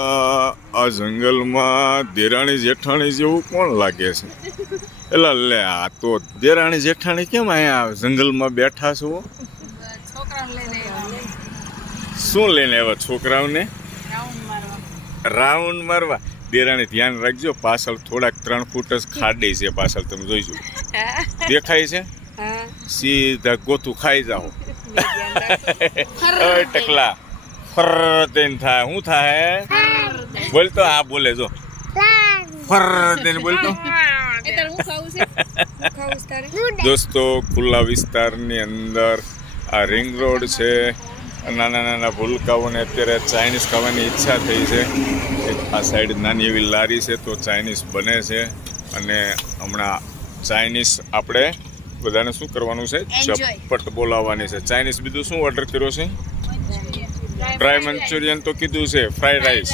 આ જંગલમાં દેરાણી જેઠાણી જેવું કોણ લાગે છે? એલા લે, આ તો દેરાણી જેઠાણી કેમ અહીંયા જંગલમાં બેઠા છો? શું લઈને આવ્યા છોકરાઓને? રાઉન્ડ મારવા. દેરાણી ધ્યાન રાખજો, પાછળ થોડાક 3 ફૂટ જ ખાડી છે પાછળ, તમે જોઈજો. દેખાય છે? સીધા ગોતું ખાઈ જાઓ. ટકલા ફર દેન થાય. શું થાય? બોલતો. આ બોલે જો ફર દેન બોલતો. દોસ્તો, ખુલ્લા વિસ્તારની અંદર આ રિંગ રોડ છે. નાના નાના ભૂલકાઓને અત્યારે ચાઇનીઝ ખાવાની ઈચ્છા થઈ છે. આ સાઈડ નાની એવી લારી છે, તો ચાઇનીઝ બને છે. અને હમણાં ચાઇનીઝ આપણે બધાને શું કરવાનું છે? ચપટ બોલાવવાની છે. ચાઇનીઝ બીજું શું ઓર્ડર કર્યો છે? ડ્રાય મંચુરિયન તો કીધું છે, ફ્રાઈડ રાઈસ.